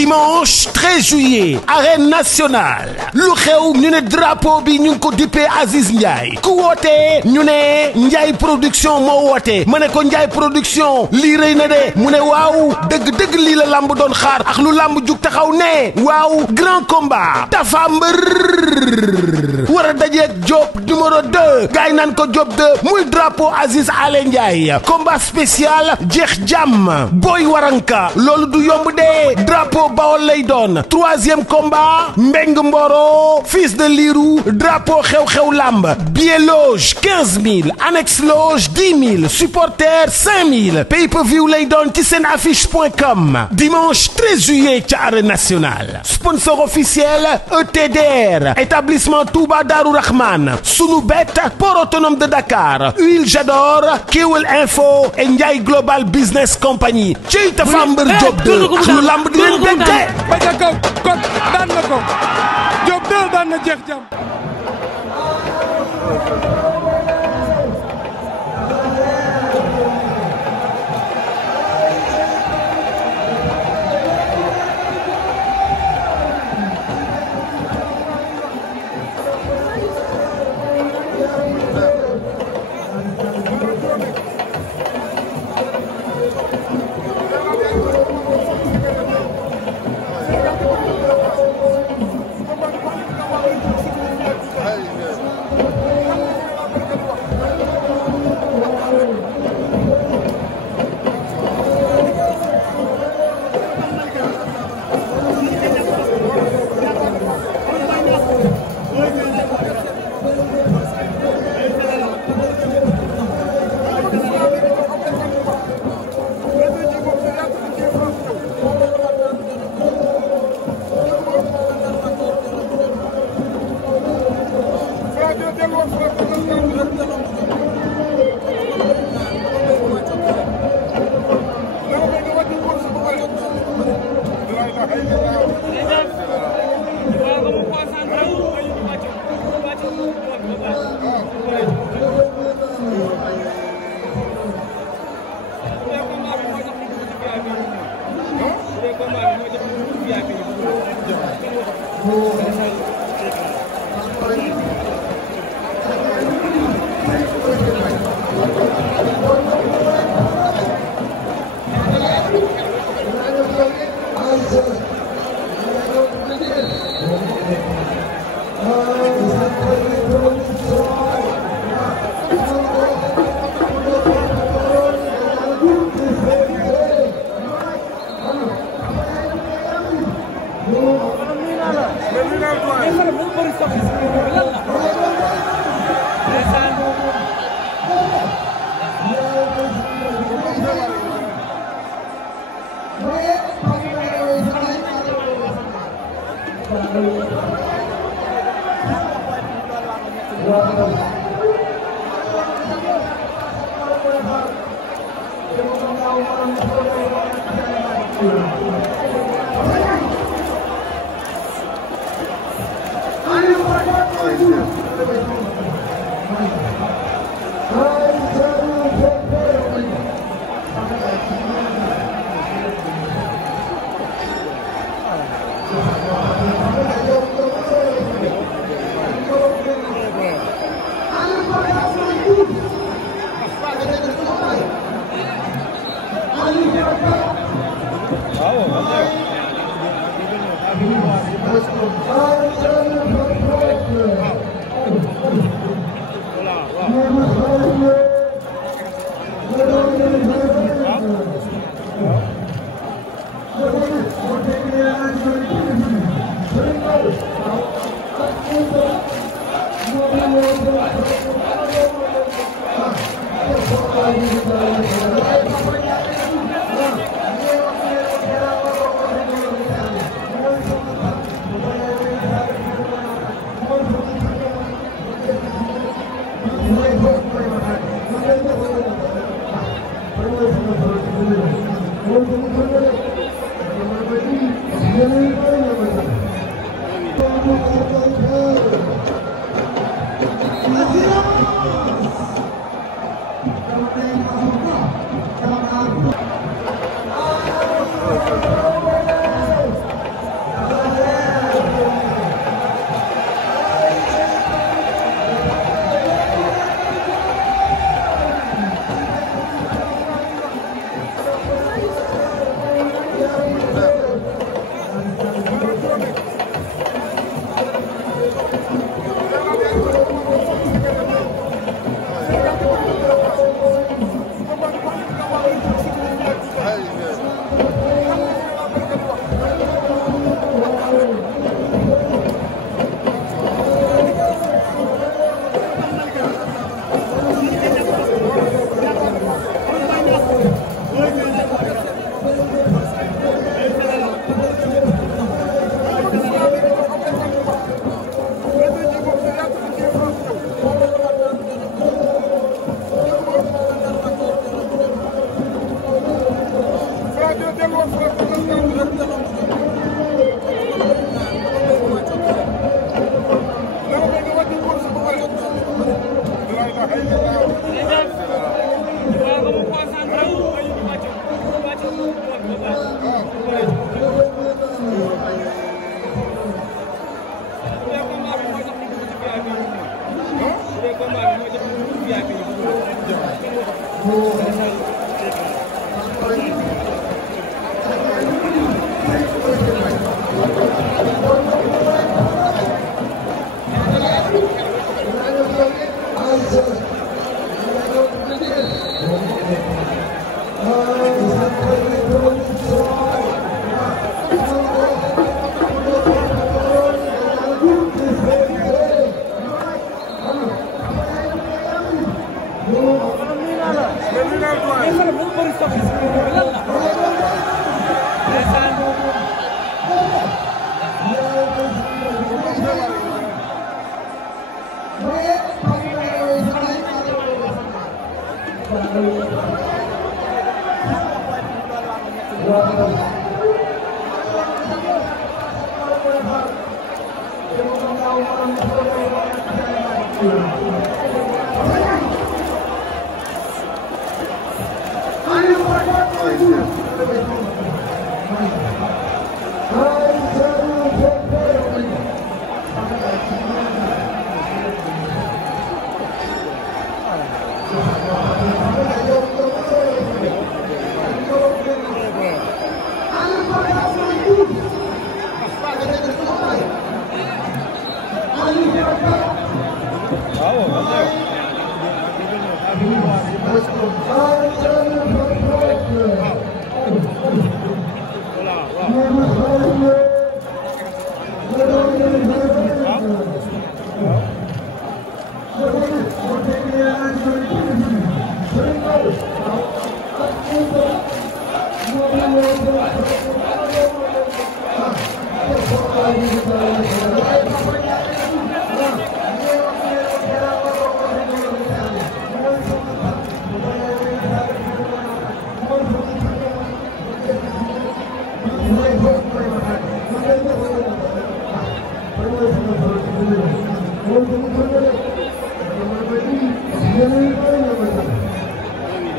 dimanche 13 juillet arène nationale lu xew ñu ne drapeau bi ñu ngi ko dippee Aziz Ndiaye ku wootee ñu ne Ndiaye production moo woote ma ne ko Ndiaye production lii rëy na de mu ne waaw dëgg-dëgg lii la lamb doon xaar ak lu lamb jug taxaw ne waaw grand combat Tapha Mbeur war a dajeeg Diop numéro 2 gaay naan ko Diop 2 muy drapeau Aziz Ale Ndiaye combat spécial jeex jàmm Boy Waranka loolu du yomb de drapeau Bawol lay doon 3e combat Mbeng Mboro fils de Lirou drapeau xew-xew lamb billet loge 15 000 annexe loge 10 000 supporter 5 000 pay-per-view lay doon ci seen affiche.com dimanche 13 juillet ca arène nationale sponsor officiel ETDR établissement Touba Darou Rahman Sunubet port autonome de Dakar Huile Jador Kewel Info et Ndiaye Global Business Company ci Tapha Mbeur Diop 2 ak lu lamb di leen bente ba ca kaw kon daan na ko Diop 2 daan na jeex jàmm.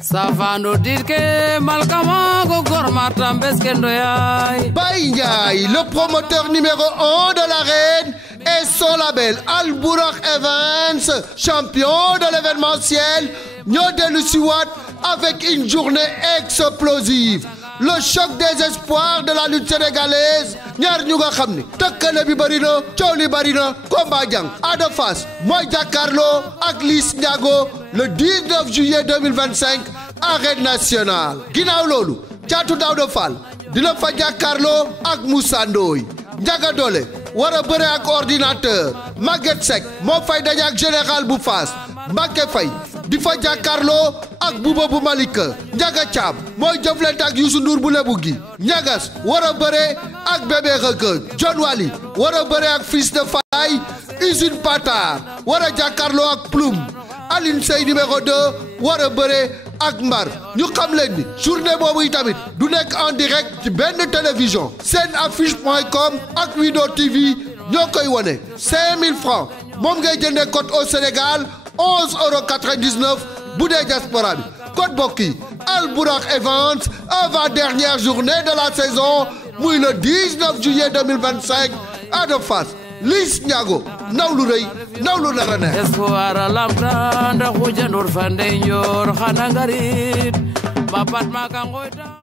Safando dirke malkama go gormatam beskendo yay. Baye Ndiaye, le promoteur numéro 1 de l'arène, et son label Al Bourakh Events, champion de l'événementiel, ñoo dellu si waat avec une journée explosive. Le choc des espoirs de la lutte sénégalaise, ñaar ñu nga xam ni tëkkale bi bëri na coow li bëri na combat jàng Ada Fass mooy jàkkaarloo ak Liss Ndiago le 19 juillet 2025 arène nationale. Ginnaaw loolu Caatu Daouda Fall dina fa jàkkaarloo ak Moussa Ndoye. Ndiaga Dolé war a bëre ak ordinateur. Maguette Seck moo fay daje ak général bu Fass. Mbacké Faye di fa jàkkaarloo ak Bouba bu Malika. Ndiaga Thiam mooy jëflante ak Youssou Ndour bu Lebu gi. Ñagas war a bëre ak Bébé Reug. John Wally war a bëre ak Fils de Faye. Usine Patar war a jàkkaarloo ak Ploum. Aline Sey numéro 2 war a bëre ak Mbar. ñu xam leen ni journée boobu tamit du nekk en direct ci benn télévision. Senaffiche.com ak Wido TV ñoo koy wone 5000 francs moom ngay jëndee code au Sénégal 11,99 € bu dee diaspora bi. code bokk yi Al Bourakh Events avant-dernière journée de la saison muy le 19 juillet 2025 Ada Fass Liss Ndiago ndaw lu rëy ndaw lu nar a neex. Espoir a lamta ndax xuja ndur fa ndey njoor xana ngarit bapat maka ngoyta